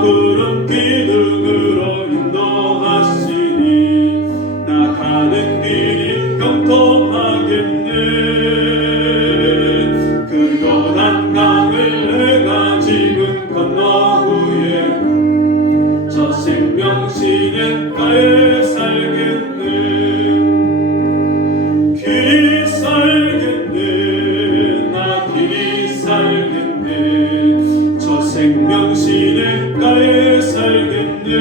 구름 기둥으로 인도하시니 나가는 길이 경통하겠네. 그 연한 강을 내가 지금 건너 후에 저 생명시냇가에 살겠네. 길이 살겠네. 나 길이 살겠네. 저 생명시냇가에 살겠네.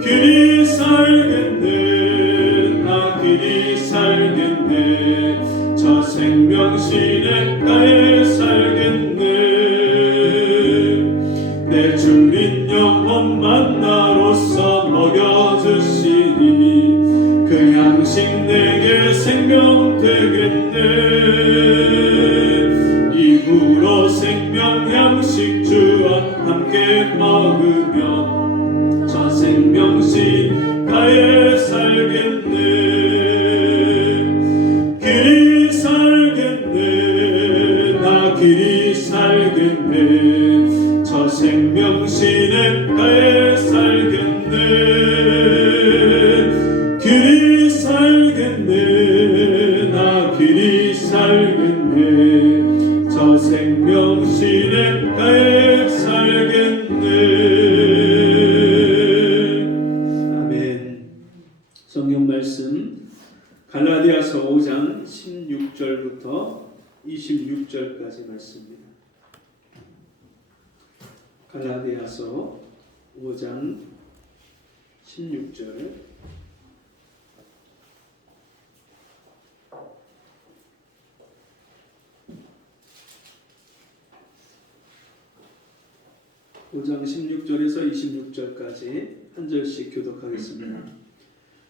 길이 살겠네. 나 길이 살겠네. 저 생명시냇가에 살겠네. 내 주인 영혼만 나로서 먹여주시니 그 양식 내게 생명 되겠네. 이후로 생명 양식 주와 함께 먹으며 저 생명시가에 살겠네. 길이 살겠네. 나 길이 살겠네. 저 생명시냇가에 살겠네. 길이 살겠네. 나 길이 살겠네. 저 생명시냇가에 살겠네. 아멘. 성경 말씀 갈라디아서 5장 16절부터 26절까지 말씀입니다. 갈라디아서 5장 16절 (5장 16절에서 26절까지) 한 절씩 교독하겠습니다.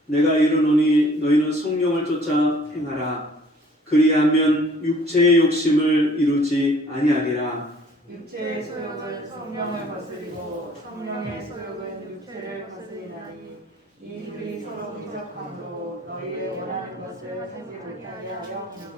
내가 이르노니 너희는 성령을 쫓아 행하라. 그리하면 육체의 욕심을 이루지 아니하리라. 육체의 소욕은 성령을 거스리고 성령의 소욕은 육체를 거스리나니 이 둘이 서로 미적함으로 너희의 원하는 것을 하지 못하게 하려 합니다.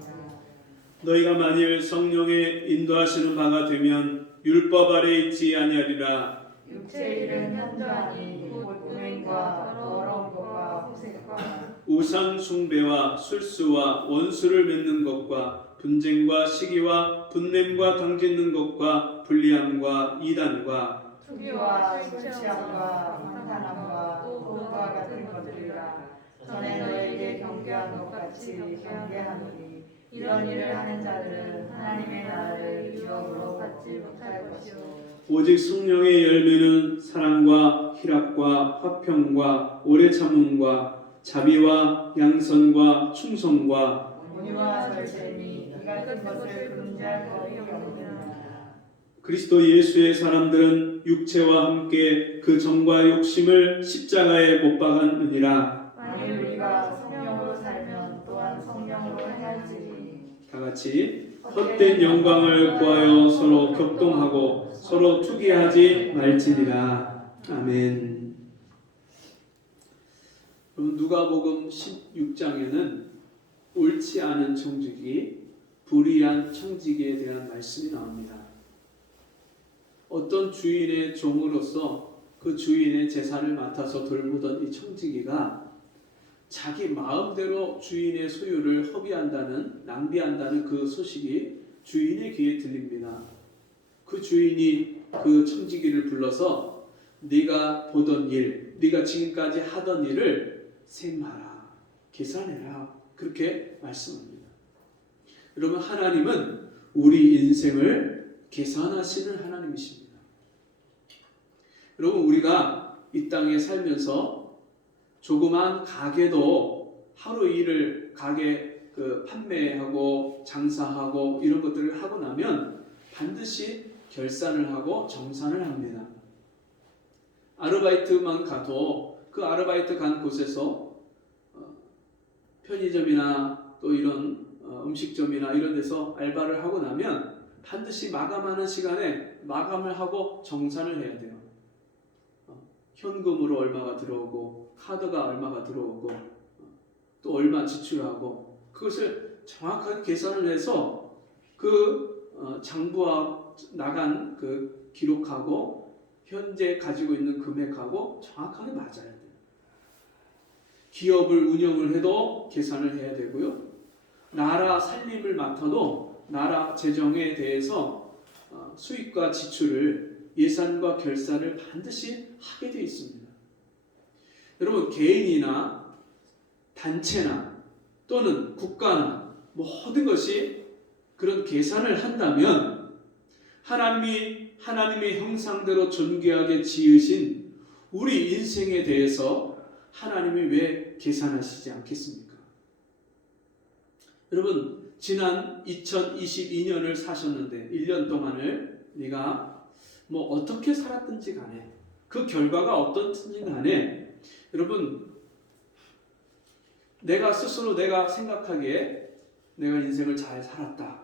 너희가 만일 성령의 인도하시는 바가 되면 율법 아래 있지 아니하리라. 육체의 일은 현저하니 곧 음행과 더러운 것과 호색과 우상 숭배와 술수와 원수를 맺는 것과 분쟁과 시기와 분냄과 당짓는 것과 불리함과 이단과 투기와 술 취함과 방탕함과 도둑과 같은 것들이라. 전에 너에게 경계한 것 같이 경계하노니 이런 일을 하는 자들은 하나님의 나라를 유업으로 받지 못할 것이요 오직 성령의 열매는 사랑과 희락과 화평과 오래 참음과 자비와 양선과 충성과 온유와 절제니 이 같은 것을 금지할 법이 없느니라. 그리스도 예수의 사람들은 육체와 함께 그 정과 욕심을 십자가에 못 박았느니라. 만일 우리가 성령으로 살면 또한 성령으로 행할지니 다 같이 헛된 영광을 구하여 서로 격동하고 서로 투기하지 말지니라. 아멘. 누가복음 16장에는 옳지 않은 청지기, 불의한 청지기에 대한 말씀이 나옵니다. 어떤 주인의 종으로서 그 주인의 재산을 맡아서 돌보던 이 청지기가 자기 마음대로 주인의 소유를 허비한다는, 낭비한다는 그 소식이 주인의 귀에 들립니다. 그 주인이 그 청지기를 불러서 네가 보던 일, 네가 지금까지 하던 일을 셈하라, 계산해라, 그렇게 말씀합니다. 여러분, 하나님은 우리 인생을 계산하시는 하나님이십니다. 여러분, 우리가 이 땅에 살면서 조그만 가게도 하루 일을 가게 판매하고 장사하고 이런 것들을 하고 나면 반드시 결산을 하고 정산을 합니다. 아르바이트만 가도 그 아르바이트 간 곳에서 편의점이나 또 이런 음식점이나 이런 데서 알바를 하고 나면 반드시 마감하는 시간에 마감을 하고 정산을 해야 돼요. 현금으로 얼마가 들어오고 카드가 얼마가 들어오고 또 얼마 지출하고 그것을 정확하게 계산을 해서 그 장부와 나간 그 기록하고 현재 가지고 있는 금액하고 정확하게 맞아야 돼요. 기업을 운영을 해도 계산을 해야 되고요. 나라 살림을 맡아도 나라 재정에 대해서 수입과 지출을 예산과 결산을 반드시 하게 되어 있습니다. 여러분 개인이나 단체나 또는 국가나 모든 것이 그런 계산을 한다면 하나님이 하나님의 형상대로 존귀하게 지으신 우리 인생에 대해서 하나님이 왜 계산하시지 않겠습니까? 여러분 지난 2022년을 사셨는데 1년 동안을 네가 뭐 어떻게 살았든지 간에 그 결과가 어떻든지 간에 여러분 내가 스스로 내가 생각하기에 내가 인생을 잘 살았다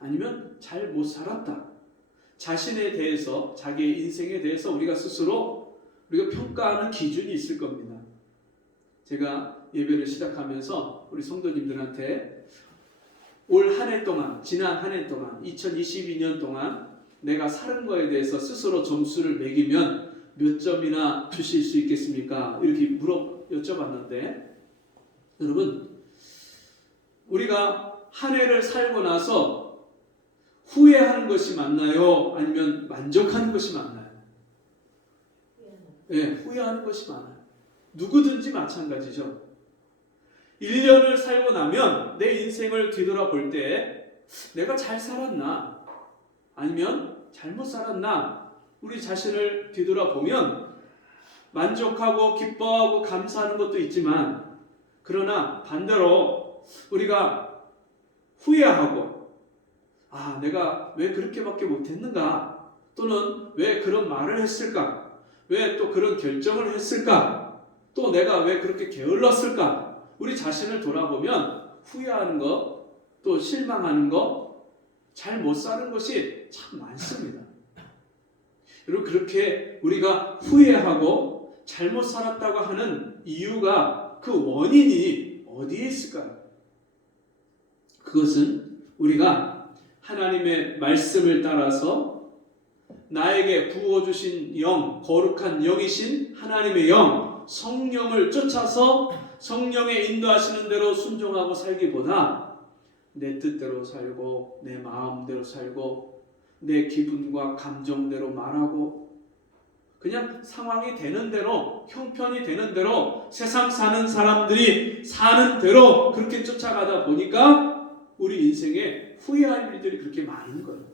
아니면 잘 못 살았다 자신에 대해서 자기의 인생에 대해서 우리가 스스로 우리가 평가하는 기준이 있을 겁니다. 제가 예배를 시작하면서 우리 성도님들한테 올 한 해 동안 지난 한 해 동안 2022년 동안 내가 살은 거에 대해서 스스로 점수를 매기면 몇 점이나 주실 수 있겠습니까? 이렇게 여쭤봤는데 여러분 우리가 한 해를 살고 나서 후회하는 것이 맞나요? 아니면 만족하는 것이 맞나요? 네, 후회하는 것이 많아요. 누구든지 마찬가지죠. 1년을 살고 나면 내 인생을 뒤돌아볼 때 내가 잘 살았나? 아니면 잘못 살았나? 우리 자신을 뒤돌아보면 만족하고 기뻐하고 감사하는 것도 있지만 그러나 반대로 우리가 후회하고 내가 왜 그렇게밖에 못했는가? 또는 왜 그런 말을 했을까? 왜 또 그런 결정을 했을까? 또 내가 왜 그렇게 게을렀을까? 우리 자신을 돌아보면 후회하는 것, 또 실망하는 것, 잘 못 사는 것이 참 많습니다. 여러분 그렇게 우리가 후회하고 잘못 살았다고 하는 이유가 그 원인이 어디에 있을까요? 그것은 우리가 하나님의 말씀을 따라서 나에게 부어주신 영, 거룩한 영이신 하나님의 영, 성령을 쫓아서 성령의 인도하시는 대로 순종하고 살기보다 내 뜻대로 살고 내 마음대로 살고 내 기분과 감정대로 말하고 그냥 상황이 되는 대로 형편이 되는 대로 세상 사는 사람들이 사는 대로 그렇게 쫓아가다 보니까 우리 인생에 후회할 일들이 그렇게 많은 거예요.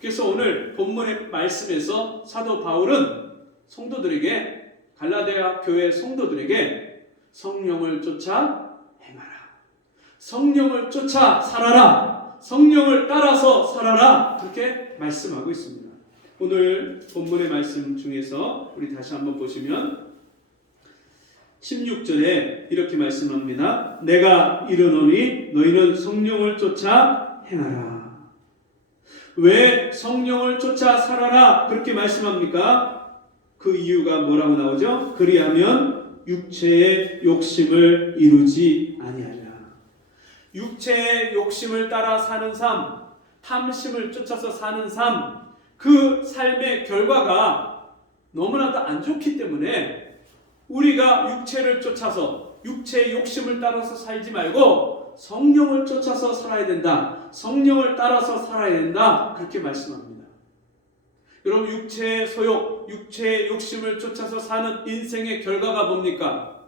그래서 오늘 본문의 말씀에서 사도 바울은 성도들에게 갈라디아 교회 성도들에게 성령을 쫓아 행하라. 성령을 쫓아 살아라. 성령을 따라서 살아라. 그렇게 말씀하고 있습니다. 오늘 본문의 말씀 중에서 우리 다시 한번 보시면 16절에 이렇게 말씀합니다. 내가 이르노니 너희는 성령을 쫓아 행하라. 왜 성령을 쫓아 살아라 그렇게 말씀합니까? 그 이유가 뭐라고 나오죠? 그리하면 육체의 욕심을 이루지 아니하리라. 육체의 욕심을 따라 사는 삶, 탐심을 쫓아서 사는 삶, 그 삶의 결과가 너무나도 안 좋기 때문에 우리가 육체를 쫓아서 육체의 욕심을 따라서 살지 말고 성령을 쫓아서 살아야 된다. 성령을 따라서 살아야 된다. 그렇게 말씀합니다. 여러분 육체의 소욕, 육체의 욕심을 쫓아서 사는 인생의 결과가 뭡니까?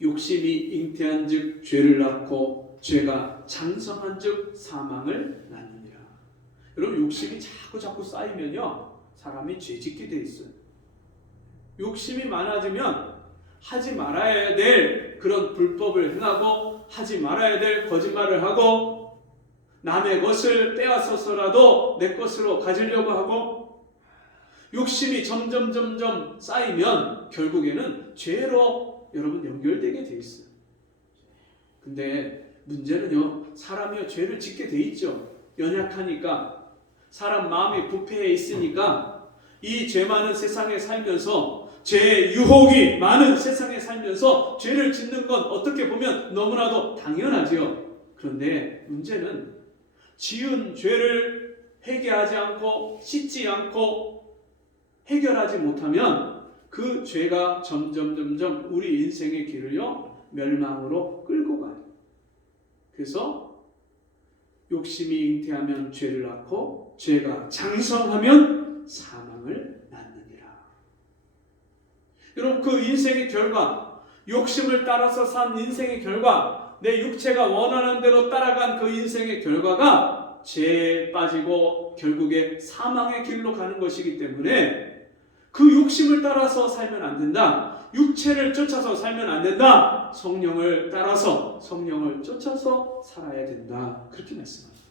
욕심이 잉태한 즉 죄를 낳고 죄가 장성한 즉 사망을 낳느니라. 여러분 욕심이 자꾸 쌓이면요 사람이 죄짓게 돼 있어요. 욕심이 많아지면 하지 말아야 될 그런 불법을 행하고 하지 말아야 될 거짓말을 하고 남의 것을 빼앗아서라도 내 것으로 가지려고 하고 욕심이 점점 쌓이면 결국에는 죄로 여러분 연결되게 돼 있어요. 근데 문제는요 사람이 죄를 짓게 돼 있죠. 연약하니까 사람 마음이 부패해 있으니까 이 죄 많은 세상에 살면서 죄의 유혹이 많은 세상에 살면서 죄를 짓는 건 어떻게 보면 너무나도 당연하지요. 그런데 문제는 지은 죄를 회개하지 않고 씻지 않고 해결하지 못하면 그 죄가 점점 우리 인생의 길을요 멸망으로 끌고 가요. 그래서 욕심이 잉태하면 죄를 낳고 죄가 장성하면 사망을 낳느니라. 여러분, 그 인생의 결과, 욕심을 따라서 산 인생의 결과, 내 육체가 원하는 대로 따라간 그 인생의 결과가 죄에 빠지고 결국에 사망의 길로 가는 것이기 때문에 그 욕심을 따라서 살면 안 된다. 육체를 쫓아서 살면 안 된다. 성령을 따라서, 성령을 쫓아서 살아야 된다. 그렇게 말씀합니다.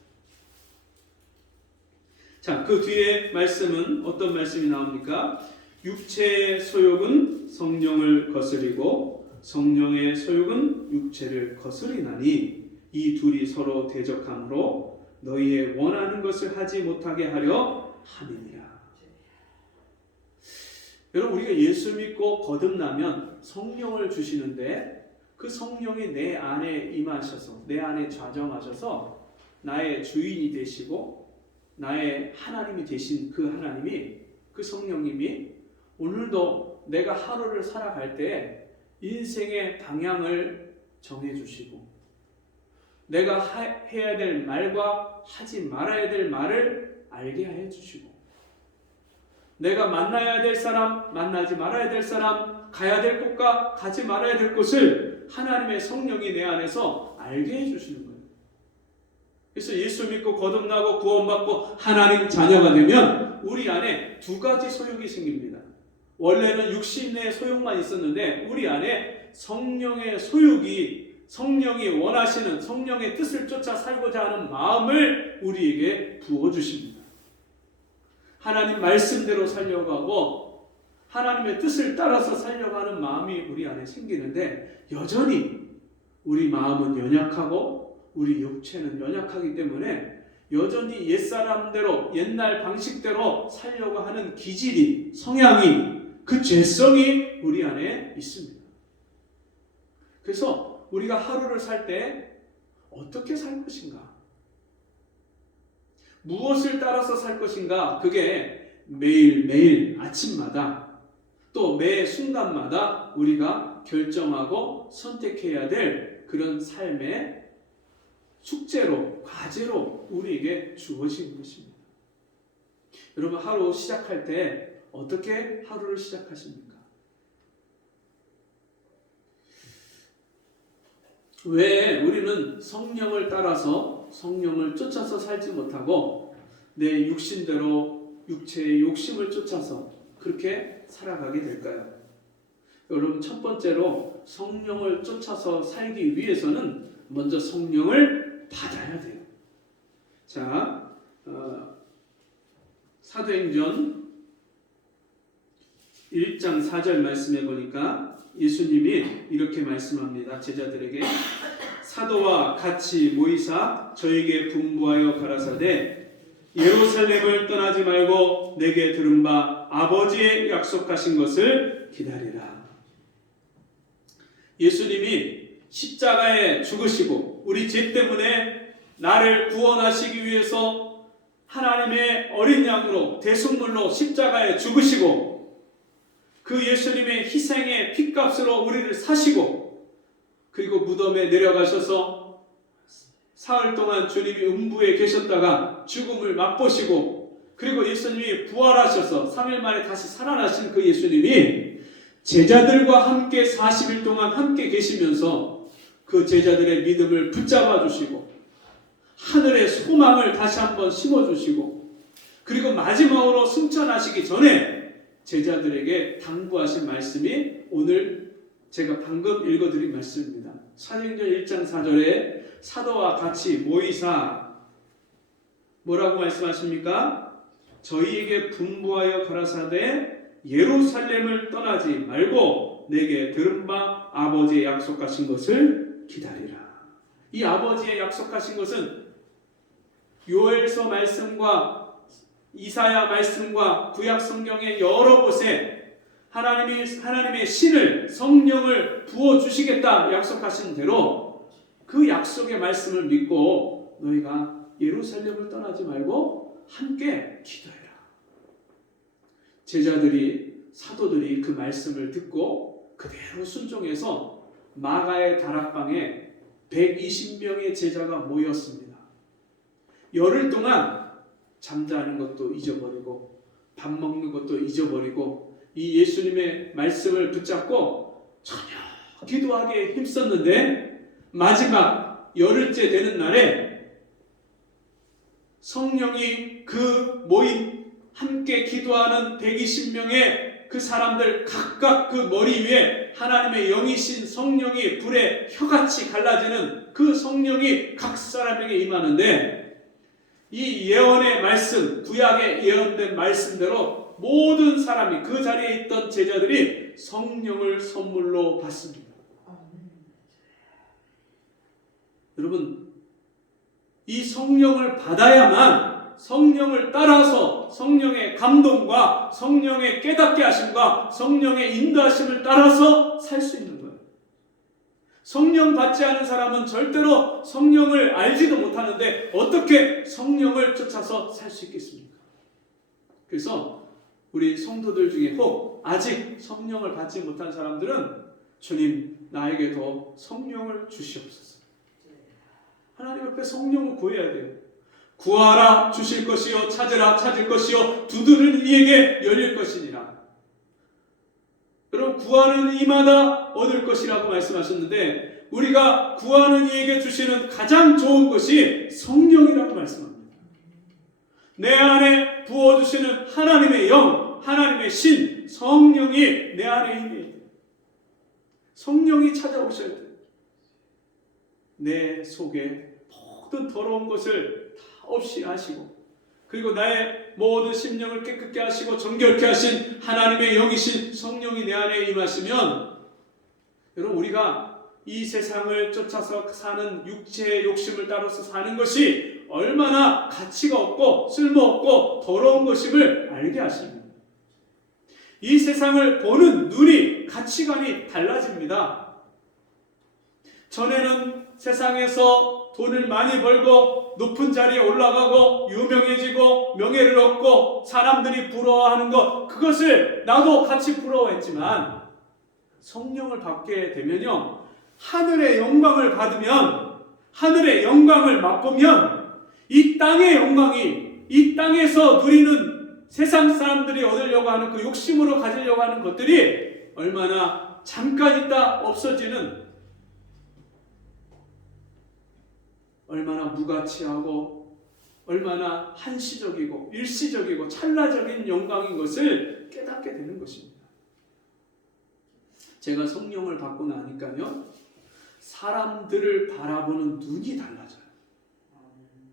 자, 그 뒤에 말씀은 어떤 말씀이 나옵니까? 육체의 소욕은 성령을 거스리고 성령의 소욕은 육체를 거스리나니 이 둘이 서로 대적함으로 너희의 원하는 것을 하지 못하게 하려 함이니라. 여러분, 우리가 예수 믿고 거듭나면 성령을 주시는데 그 성령이 내 안에 임하셔서 내 안에 좌정하셔서 나의 주인이 되시고 나의 하나님이 되신 그 하나님이, 그 성령님이 오늘도 내가 하루를 살아갈 때 인생의 방향을 정해주시고 내가 해야 될 말과 하지 말아야 될 말을 알게 해주시고 내가 만나야 될 사람, 만나지 말아야 될 사람, 가야 될 곳과 가지 말아야 될 곳을 하나님의 성령이 내 안에서 알게 해주시는 거예요. 그래서 예수 믿고 거듭나고 구원받고 하나님 자녀가 되면 우리 안에 두 가지 소욕이 생깁니다. 원래는 육신의 소욕만 있었는데 우리 안에 성령의 소욕이, 성령이 원하시는 성령의 뜻을 쫓아 살고자 하는 마음을 우리에게 부어주십니다. 하나님 말씀대로 살려고 하고 하나님의 뜻을 따라서 살려고 하는 마음이 우리 안에 생기는데 여전히 우리 마음은 연약하고 우리 육체는 연약하기 때문에 여전히 옛사람대로 옛날 방식대로 살려고 하는 기질이, 성향이, 그 죄성이 우리 안에 있습니다. 그래서 우리가 하루를 살 때 어떻게 살 것인가? 무엇을 따라서 살 것인가? 그게 매일매일 아침마다 또 매 순간마다 우리가 결정하고 선택해야 될 그런 삶의 숙제로, 과제로 우리에게 주어진 것입니다. 여러분, 하루 시작할 때 어떻게 하루를 시작하십니까? 왜 우리는 성령을 따라서 성령을 쫓아서 살지 못하고 내 육신대로 육체의 욕심을 쫓아서 그렇게 살아가게 될까요? 여러분, 첫 번째로 성령을 쫓아서 살기 위해서는 먼저 성령을 받아야 돼요. 자, 사도행전 1장 4절 말씀해 보니까 예수님이 이렇게 말씀합니다. 제자들에게 사도와 같이 모이사 저에게 분부하여 가라사대 예루살렘을 떠나지 말고 내게 들은 바 아버지의 약속하신 것을 기다리라. 예수님이 십자가에 죽으시고 우리 죄 때문에 나를 구원하시기 위해서 하나님의 어린 양으로 대속물로 십자가에 죽으시고 그 예수님의 희생의 핏값으로 우리를 사시고 그리고 무덤에 내려가셔서 사흘 동안 주님이 음부에 계셨다가 죽음을 맛보시고 그리고 예수님이 부활하셔서 3일 만에 다시 살아나신 그 예수님이 제자들과 함께 40일 동안 함께 계시면서 그 제자들의 믿음을 붙잡아 주시고 하늘의 소망을 다시 한번 심어주시고 그리고 마지막으로 승천하시기 전에 제자들에게 당부하신 말씀이 오늘 제가 방금 읽어드린 말씀입니다. 사도행전 1장 4절에 사도와 같이 모이사 뭐라고 말씀하십니까? 저희에게 분부하여 가라사대 예루살렘을 떠나지 말고 내게 들은 바 아버지의 약속하신 것을 기다리라. 이 아버지의 약속하신 것은 요엘서 말씀과 이사야 말씀과 구약 성경의 여러 곳에 하나님의 신을 성령을 부어 주시겠다 약속하신 대로 그 약속의 말씀을 믿고 너희가 예루살렘을 떠나지 말고 함께 기도해라. 제자들이, 사도들이 그 말씀을 듣고 그대로 순종해서 마가의 다락방에 120명의 제자가 모였습니다. 열흘 동안 잠자는 것도 잊어버리고 밥 먹는 것도 잊어버리고 이 예수님의 말씀을 붙잡고 전혀 기도하기에 힘썼는데 마지막 열흘째 되는 날에 성령이 그 모인 함께 기도하는 120명의 그 사람들 각각 그 머리 위에 하나님의 영이신 성령이 불에 혀같이 갈라지는 그 성령이 각 사람에게 임하는데 이 예언의 말씀, 구약에 예언된 말씀대로 모든 사람이 그 자리에 있던 제자들이 성령을 선물로 받습니다. 여러분, 이 성령을 받아야만 성령을 따라서 성령의 감동과 성령의 깨닫게 하심과 성령의 인도하심을 따라서 살 수 있는 거예요. 성령 받지 않은 사람은 절대로 성령을 알지도 못하는데 어떻게 성령을 쫓아서 살 수 있겠습니까? 그래서 우리 성도들 중에 혹 아직 성령을 받지 못한 사람들은 주님, 나에게도 성령을 주시옵소서. 하나님 앞에 성령을 구해야 돼요. 구하라 주실 것이요, 찾으라 찾을 것이요, 두드리는 이에게 열릴 것이니라. 여러분, 구하는 이마다 얻을 것이라고 말씀하셨는데 우리가 구하는 이에게 주시는 가장 좋은 것이 성령이라고 말씀합니다. 내 안에 부어주시는 하나님의 영, 하나님의 신, 성령이 내 안에 있니 성령이 찾아오셔야 돼요. 내 속에 모든 더러운 것을 다 없이 하시고 그리고 나의 모든 심령을 깨끗게 하시고 정결케 하신 하나님의 영이신 성령이 내 안에 임하시면 여러분, 우리가 이 세상을 쫓아서 사는 육체의 욕심을 따라서 사는 것이 얼마나 가치가 없고 쓸모없고 더러운 것임을 알게 하십니다. 이 세상을 보는 눈이, 가치관이 달라집니다. 전에는 세상에서 돈을 많이 벌고 높은 자리에 올라가고 유명해지고 명예를 얻고 사람들이 부러워하는 것, 그것을 나도 같이 부러워했지만 성령을 받게 되면요, 하늘의 영광을 받으면, 하늘의 영광을 맛보면 이 땅의 영광이, 이 땅에서 누리는 세상 사람들이 얻으려고 하는 그 욕심으로 가지려고 하는 것들이 얼마나 잠깐 있다 없어지는, 얼마나 무가치하고 얼마나 한시적이고 일시적이고 찰나적인 영광인 것을 깨닫게 되는 것입니다. 제가 성령을 받고 나니까요, 사람들을 바라보는 눈이 달라져요.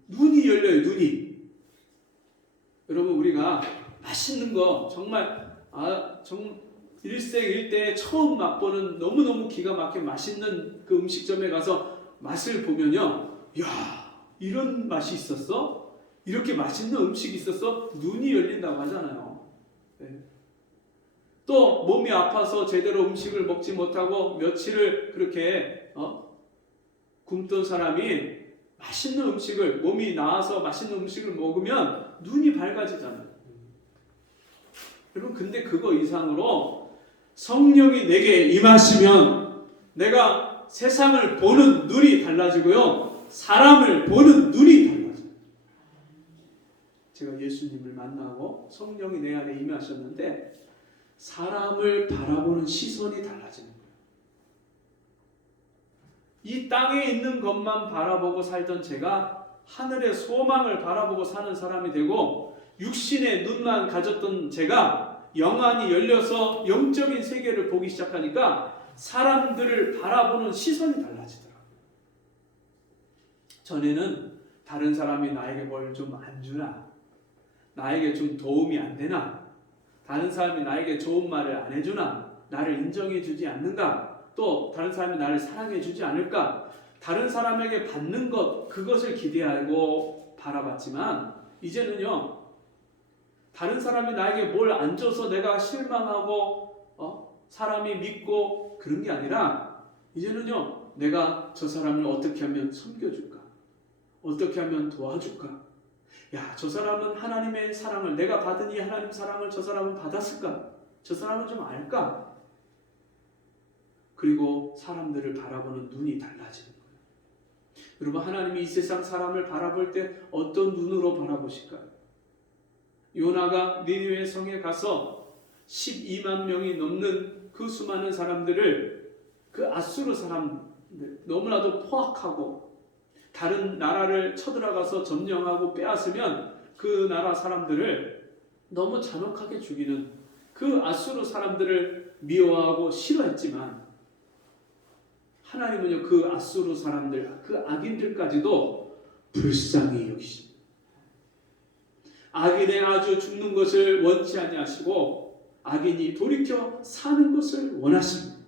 눈이 열려요. 눈이. 여러분, 우리가 맛있는 거 정말 일생일대에 처음 맛보는 너무너무 기가 막힌 맛있는 그 음식점에 가서 맛을 보면요, 야, 이런 맛이 있었어? 이렇게 맛있는 음식이 있었어? 눈이 열린다고 하잖아요. 네. 또 몸이 아파서 제대로 음식을 먹지 못하고 며칠을 그렇게 굶던 사람이 맛있는 음식을, 몸이 나아서 맛있는 음식을 먹으면 눈이 밝아지잖아요. 여러분, 근데 그거 이상으로 성령이 내게 임하시면 내가 세상을 보는 눈이 달라지고요, 사람을 보는 눈이 달라져요. 제가 예수님을 만나고 성령이 내 안에 임하셨는데 사람을 바라보는 시선이 달라지는 거예요. 이 땅에 있는 것만 바라보고 살던 제가 하늘의 소망을 바라보고 사는 사람이 되고, 육신의 눈만 가졌던 제가 영안이 열려서 영적인 세계를 보기 시작하니까 사람들을 바라보는 시선이 달라지더라고요. 전에는 다른 사람이 나에게 뭘 좀 안 주나, 나에게 좀 도움이 안 되나, 다른 사람이 나에게 좋은 말을 안 해주나, 나를 인정해 주지 않는가, 또 다른 사람이 나를 사랑해 주지 않을까, 다른 사람에게 받는 것, 그것을 기대하고 바라봤지만 이제는요, 다른 사람이 나에게 뭘 안 줘서 내가 실망하고 사람이 믿고 그런 게 아니라 이제는요, 내가 저 사람을 어떻게 하면 섬겨줄까, 어떻게 하면 도와줄까? 야, 저 사람은 하나님의 사랑을, 내가 받은 이 하나님 사랑을 저 사람은 받았을까? 저 사람은 좀 알까? 그리고 사람들을 바라보는 눈이 달라지는 거예요. 여러분, 하나님이 이 세상 사람을 바라볼 때 어떤 눈으로 바라보실까요? 요나가 니느웨 성에 가서 12만 명이 넘는 그 수많은 사람들을, 그 아수르 사람들, 너무나도 포악하고 다른 나라를 쳐들어가서 점령하고 빼앗으면 그 나라 사람들을 너무 잔혹하게 죽이는 그 아수르 사람들을 미워하고 싫어했지만, 하나님은요, 그 아수르 사람들, 그 악인들까지도 불쌍히 여기십니다. 악인의 아주 죽는 것을 원치 아니하시고 악인이 돌이켜 사는 것을 원하십니다.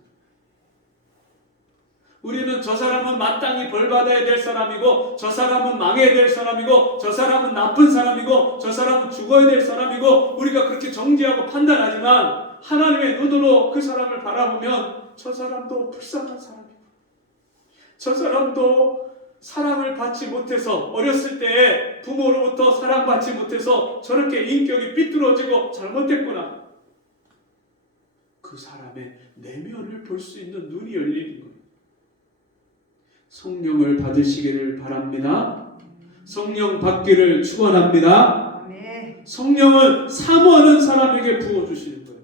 우리는 저 사람은 마땅히 벌받아야 될 사람이고, 저 사람은 망해야 될 사람이고, 저 사람은 나쁜 사람이고, 저 사람은 죽어야 될 사람이고, 우리가 그렇게 정죄하고 판단하지만 하나님의 눈으로 그 사람을 바라보면 저 사람도 불쌍한 사람이고, 저 사람도 사랑을 받지 못해서, 어렸을 때 부모로부터 사랑받지 못해서 저렇게 인격이 삐뚤어지고 잘못됐구나. 그 사람의 내면을 볼 수 있는 눈이 열리는 거예요. 성령을 받으시기를 바랍니다. 성령 받기를 축원합니다. 성령을 사모하는 사람에게 부어주시는 거예요.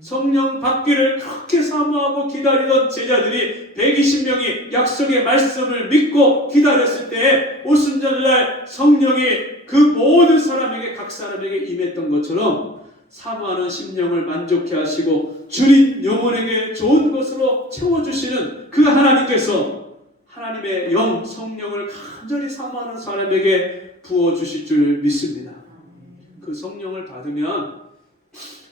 성령 받기를 그렇게 사모하고 기다리던 제자들이 120명이 약속의 말씀을 믿고 기다렸을 때 오순절날 성령이 그 모든 사람에게, 각 사람에게 임했던 것처럼 사모하는 심령을 만족해 하시고 줄인 영혼에게 좋은 것으로 채워주시는 그 하나님께서 하나님의 영 성령을 간절히 사모하는 사람에게 부어주실 줄 믿습니다. 그 성령을 받으면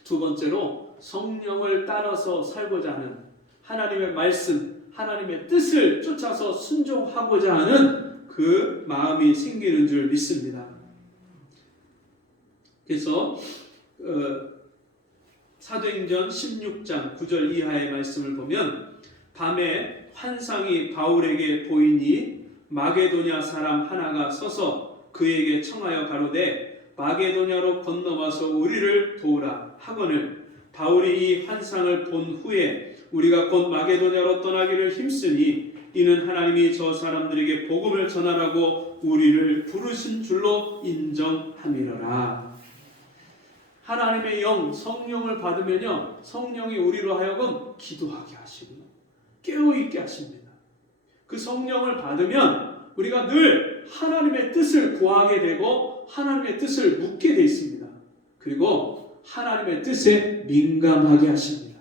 두 번째로 성령을 따라서 살고자 하는, 하나님의 말씀, 하나님의 뜻을 쫓아서 순종하고자 하는 그 마음이 생기는 줄 믿습니다. 그래서 사도행전 16장 9절 이하의 말씀을 보면, 밤에 환상이 바울에게 보이니 마게도냐 사람 하나가 서서 그에게 청하여 가로되 마게도냐로 건너와서 우리를 도우라 하거늘, 바울이 이 환상을 본 후에 우리가 곧 마게도냐로 떠나기를 힘쓰니 이는 하나님이 저 사람들에게 복음을 전하라고 우리를 부르신 줄로 인정함이로라. 하나님의 영 성령을 받으면요, 성령이 우리로 하여금 기도하게 하시고 깨어있게 하십니다. 그 성령을 받으면 우리가 늘 하나님의 뜻을 구하게 되고 하나님의 뜻을 묻게 되어 있습니다. 그리고 하나님의 뜻에 민감하게 하십니다.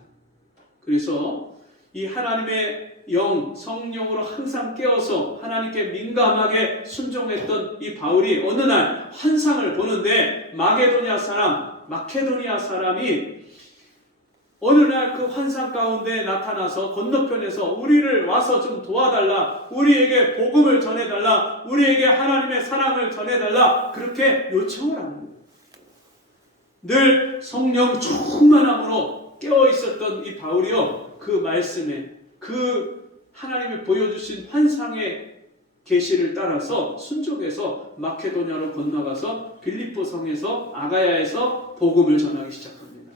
그래서 이 하나님의 영 성령으로 항상 깨어서 하나님께 민감하게 순종했던 이 바울이 어느 날 환상을 보는데, 마케도니아 사람이 어느 날 그 환상 가운데 나타나서 건너편에서 우리를 와서 좀 도와달라, 우리에게 복음을 전해달라, 우리에게 하나님의 사랑을 전해달라, 그렇게 요청을 합니다. 늘 성령 충만함으로 깨어있었던 이 바울이요, 그 말씀에, 그 하나님이 보여주신 환상의 계시를 따라서 순종해서 마케도냐로 건너가서 빌립보 성에서, 아가야에서 복음을 전하기 시작합니다.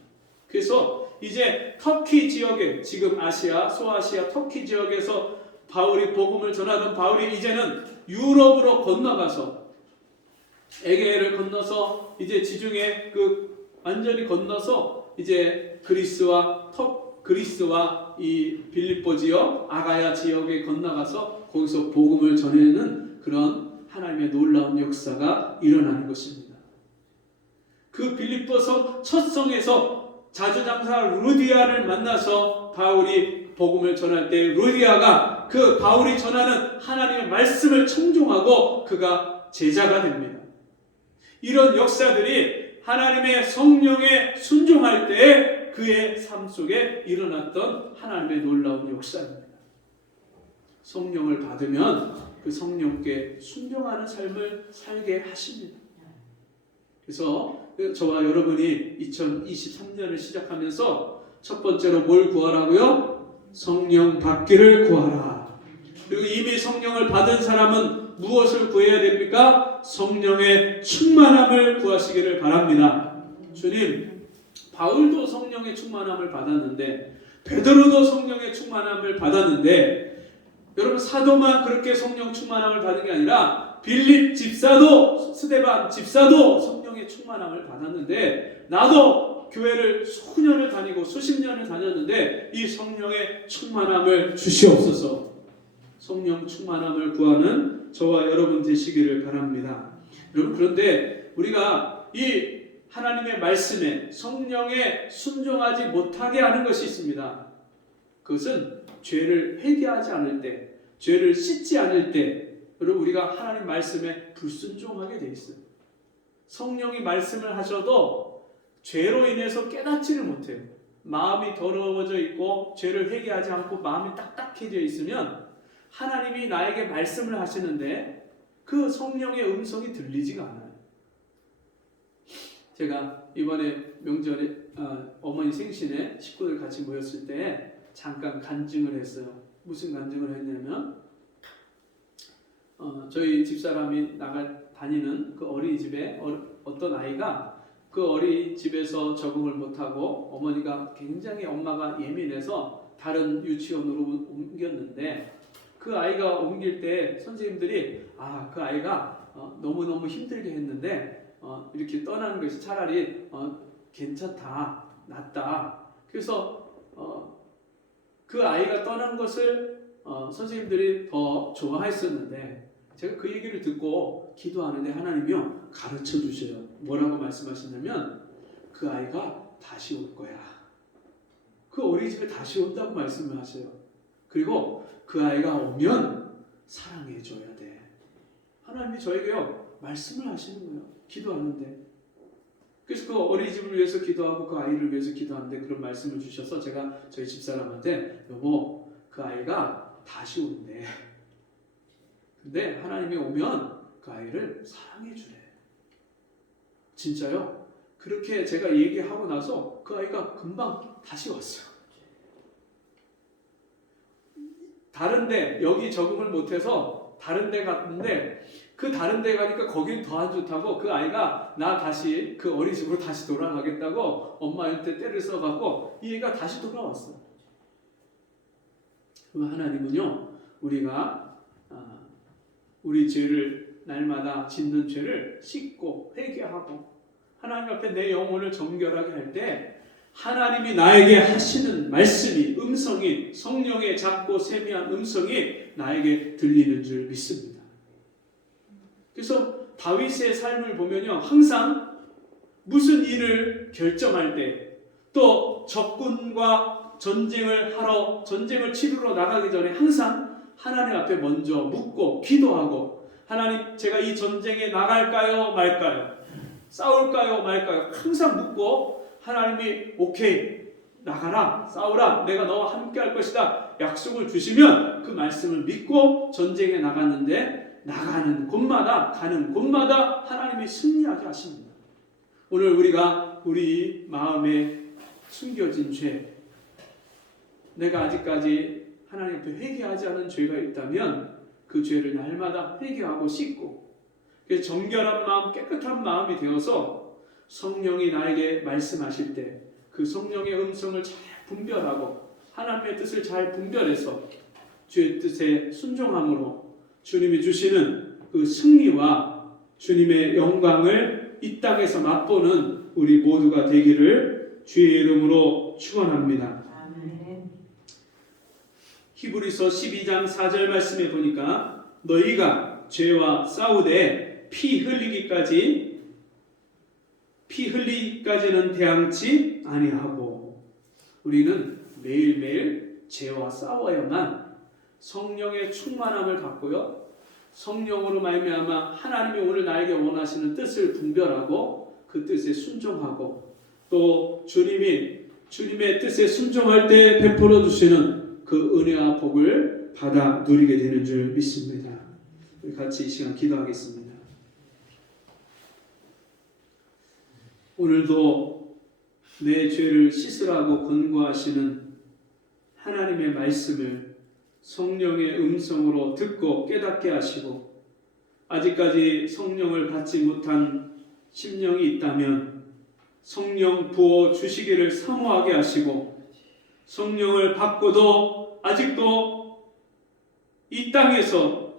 그래서 이제 터키 지역에, 지금 아시아, 소아시아 터키 지역에서 바울이 복음을 전하던 바울이 이제는 유럽으로 건너가서, 에게해를 건너서 이제 지중해 완전히 건너서 이제 그리스와 이 빌립보 지역, 아가야 지역에 건너가서 거기서 복음을 전하는 그런 하나님의 놀라운 역사가 일어나는 것입니다. 그 빌립보 성 첫 성에서 자주장사 루디아를 만나서 바울이 복음을 전할 때 루디아가 그 바울이 전하는 하나님의 말씀을 청종하고 그가 제자가 됩니다. 이런 역사들이 하나님의 성령에 순종할 때 그의 삶 속에 일어났던 하나님의 놀라운 역사입니다. 성령을 받으면 그 성령께 순종하는 삶을 살게 하십니다. 그래서 저와 여러분이 2023년을 시작하면서 첫 번째로 뭘 구하라고요? 성령 받기를 구하라. 그리고 이미 성령을 받은 사람은 무엇을 구해야 됩니까? 성령의 충만함을 구하시기를 바랍니다. 주님, 바울도 성령의 충만함을 받았는데, 베드로도 성령의 충만함을 받았는데, 여러분 사도만 그렇게 성령 충만함을 받은 게 아니라 빌립 집사도, 스데반 집사도 성령의 충만함을 받았는데, 나도 교회를 수년을 다니고 수십 년을 다녔는데 이 성령의 충만함을 주시옵소서. 성령 충만함을 구하는 저와 여러분 되시기를 바랍니다. 여러분, 그런데 우리가 이 하나님의 말씀에 성령에 순종하지 못하게 하는 것이 있습니다. 그것은 죄를 회개하지 않을 때, 죄를 씻지 않을 때, 여러분 우리가 하나님 말씀에 불순종하게 돼 있어요. 성령이 말씀을 하셔도 죄로 인해서 깨닫지를 못해요. 마음이 더러워져 있고 죄를 회개하지 않고 마음이 딱딱해져 있으면 하나님이 나에게 말씀을 하시는데 그 성령의 음성이 들리지가 않아요. 제가 이번에 명절에 어머니 생신에 식구들 같이 모였을 때 잠깐 간증을 했어요. 무슨 간증을 했냐면 저희 집사람이 다니는 그 어린이집에 어떤 아이가 그 어린이집에서 적응을 못하고 어머니가 굉장히 엄마가 예민해서 다른 유치원으로 옮겼는데 그 아이가 옮길 때 선생님들이 그 아이가 너무너무 힘들게 했는데 이렇게 떠나는 것이 차라리 괜찮다, 낫다. 그래서 그 아이가 떠난 것을 선생님들이 더 좋아했었는데 제가 그 얘기를 듣고 기도하는데 하나님이요 가르쳐 주셔요. 뭐라고 말씀하시냐면 그 아이가 다시 올 거야. 그 어린이집에 다시 온다고 말씀을 하세요. 그리고 그 아이가 오면 사랑해 줘야 돼. 하나님이 저에게요 말씀을 하시는 거예요. 기도하는데. 그래서 그 어린이집을 위해서 기도하고 그 아이를 위해서 기도하는데 그런 말씀을 주셔서 제가 저희 집사람한테 여보 그 아이가 다시 온대. 근데 하나님이 오면 그 아이를 사랑해 주래. 진짜요? 그렇게 제가 얘기하고 나서 그 아이가 금방 다시 왔어요. 다른데 여기 적응을 못해서 다른데 갔는데 그 다른데 가니까 거기는 더 안 좋다고 그 아이가 나 다시 그 어린이집으로 다시 돌아가겠다고 엄마한테 때를 써갖고 이 애가 다시 돌아왔어요. 그럼 하나님은요 우리가 우리 죄를 날마다 짓는 죄를 씻고 회개하고 하나님 앞에 내 영혼을 정결하게 할 때 하나님이 나에게 하시는 말씀이 음성이 성령의 작고 세미한 음성이 나에게 들리는 줄 믿습니다. 그래서 다윗의 삶을 보면요 항상 무슨 일을 결정할 때 또 적군과 전쟁을 치르러 나가기 전에 항상 하나님 앞에 먼저 묻고 기도하고 하나님 제가 이 전쟁에 나갈까요 말까요? 싸울까요 말까요? 항상 묻고 하나님이 오케이 나가라 싸우라 내가 너와 함께 할 것이다 약속을 주시면 그 말씀을 믿고 전쟁에 나갔는데 나가는 곳마다 가는 곳마다 하나님이 승리하게 하십니다. 오늘 우리가 우리 마음에 숨겨진 죄 내가 아직까지 하나님 앞에 회개하지 않은 죄가 있다면 그 죄를 날마다 회개하고 씻고 정결한 마음 깨끗한 마음이 되어서 성령이 나에게 말씀하실 때 그 성령의 음성을 잘 분별하고 하나님의 뜻을 잘 분별해서 주의 뜻에 순종함으로 주님이 주시는 그 승리와 주님의 영광을 이 땅에서 맛보는 우리 모두가 되기를 주의 이름으로 축원합니다. 아멘. 히브리서 12장 4절 말씀에 보니까 너희가 죄와 싸우되 피 흘리기까지는 대항치 아니하고 우리는 매일매일 죄와 싸워야만 성령의 충만함을 받고요. 성령으로 말미암아 하나님이 오늘 나에게 원하시는 뜻을 분별하고 그 뜻에 순종하고 또 주님의 뜻에 순종할 때 베풀어 주시는 그 은혜와 복을 받아 누리게 되는 줄 믿습니다. 우리 같이 이 시간 기도하겠습니다. 오늘도 내 죄를 씻으라고 권고하시는 하나님의 말씀을 성령의 음성으로 듣고 깨닫게 하시고 아직까지 성령을 받지 못한 심령이 있다면 성령 부어 주시기를 사모하게 하시고, 성령을 받고도 아직도 이 땅에서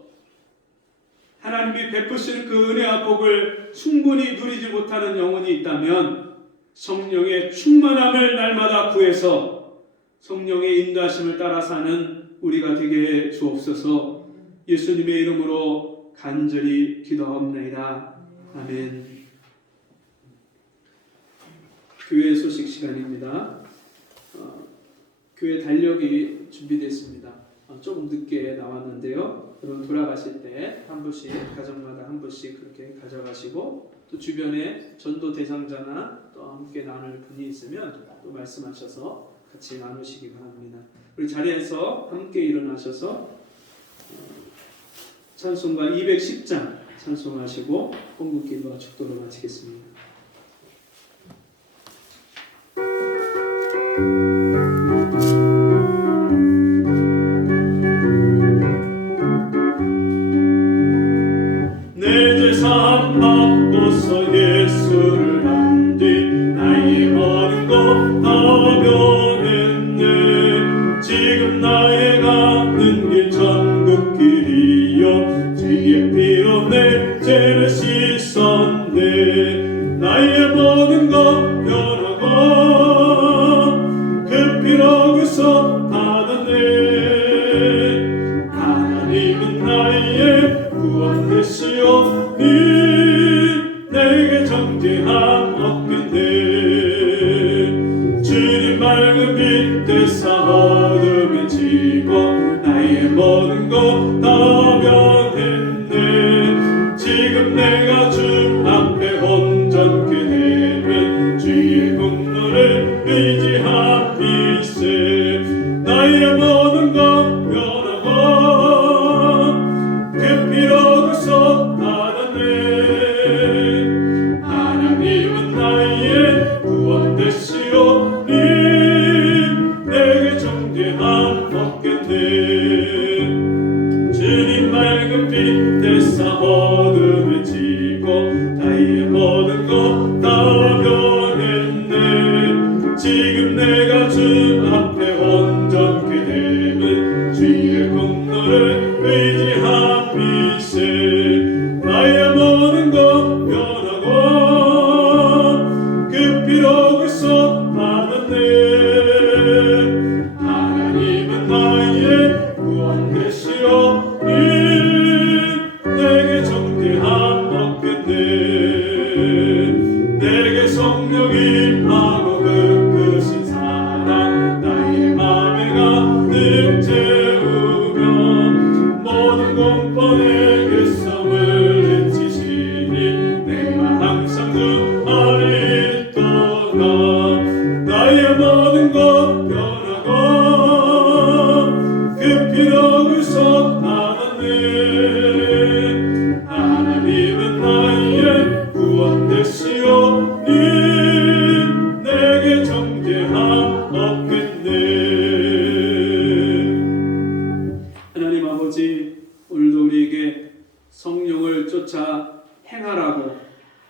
하나님이 베푸시는 그 은혜와 복을 충분히 누리지 못하는 영혼이 있다면 성령의 충만함을 날마다 구해서 성령의 인도하심을 따라 사는 우리가 되게 해 주옵소서. 예수님의 이름으로 간절히 기도하옵나이다. 아멘. 교회 소식 시간입니다. 교회 달력이 준비됐습니다. 조금 늦게 나왔는데요. 여러분 돌아가실 때 한 분씩, 가정마다 한 분씩 그렇게 가져가시고, 또 주변에 전도 대상자나 또 함께 나눌 분이 있으면 또 말씀하셔서 같이 나누시기 바랍니다. 우리 자리에서 함께 일어나셔서 찬송가 210장 찬송하시고 헌금기도와 축도를 마치겠습니다. 내 재산 바꿔서 예수를 안 뒤 나의 모든 것 다 변했네. 지금 나의 가는 길 천국 길이여 주의 피로 내 죄를 씻었네. 나의 모든 것 변하고 그 피로 그서 받았네. 하나님은 나의 구원 되시오니 내게 정죄함 없겠네. 주님 맑은 빛 되사 어둠에 지고 나의 모든 것 다 변했네. 지금 내가 주 앞에 온전케 되면 주의 공로를 의지함일세. 나의 모든 것 변하고 그 피로 그서 받았네. 하나님은 나의 구원 되시오니 내게 정죄함 없겠네. 주님 맑은 빛 되사 어둠에 지고 나의 모든 것 다 변했네. 지금 내가 주 앞에 온전케 되면 주의 공로를 의지함일세. 나의 모든 것 변하고 그 피로 그서 받았네. 하나님은 나의 구원 되시오니 내게 정죄함 없겠네. 내게 성령 임하고 그 크신 사랑 나의 맘에 가득 채우며 모든 공포의 괴성을 해치시니 내가 항상 주 안에 있도다. 나의 모든 것 변하고 그 피로 그서 받았네. 하나님은 나의 구원 되시오니 내게 정죄함 없겠네. 하나님 아버지, 오늘도 우리에게 성령을 쫓아 행하라고,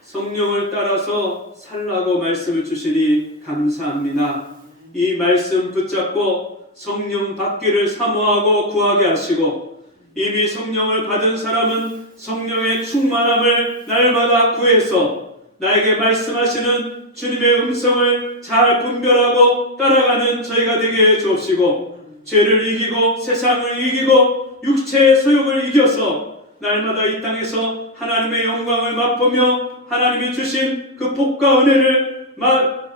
성령을 따라서 살라고 말씀을 주시니 감사합니다. 이 말씀 붙잡고 성령 받기를 사모하고 구하게 하시고, 이미 성령을 받은 사람은 성령의 충만함을 날마다 구해서 나에게 말씀하시는 주님의 음성을 잘 분별하고 따라가는 저희가 되게 해 주옵시고, 죄를 이기고 세상을 이기고 육체의 소욕을 이겨서 날마다 이 땅에서 하나님의 영광을 맛보며 하나님이 주신 그 복과 은혜를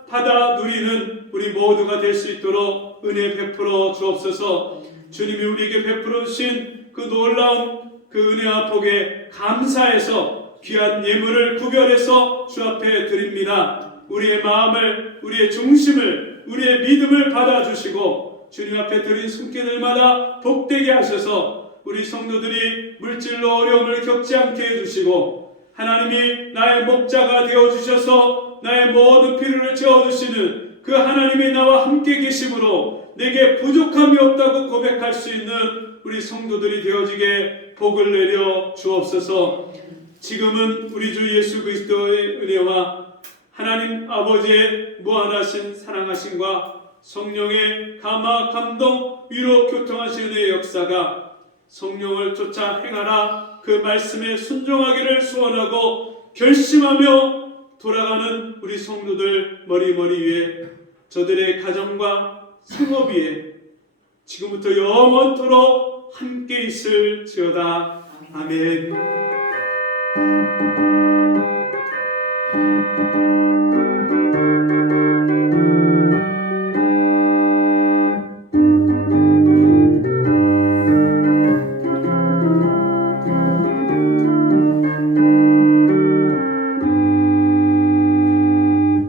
받아 누리는 우리 모두가 될 수 있도록 은혜 베풀어 주옵소서. 주님이 우리에게 베풀어 주신 그 놀라운 그 은혜와 복에 감사해서 귀한 예물을 구별해서 주 앞에 드립니다. 우리의 마음을, 우리의 중심을, 우리의 믿음을 받아주시고 주님 앞에 드린 손길들마다 복되게 하셔서 우리 성도들이 물질로 어려움을 겪지 않게 해주시고, 하나님이 나의 목자가 되어주셔서 나의 모든 필요를 채워주시는 그 하나님의 나와 함께 계심으로 내게 부족함이 없다고 고백할 수 있는 우리 성도들이 되어지게 복을 내려 주옵소서. 지금은 우리 주 예수 그리스도의 은혜와 하나님 아버지의 무한하신 사랑하심과 성령의 감화 감동 위로 교통하시는 은혜의 역사가 성령을 쫓아 행하라 그 말씀에 순종하기를 소원하고 결심하며 돌아가는 우리 성도들 머리머리 위에 저들의 가정과 생업 위에 지금부터 영원토록 함께 있을지어다. 아멘.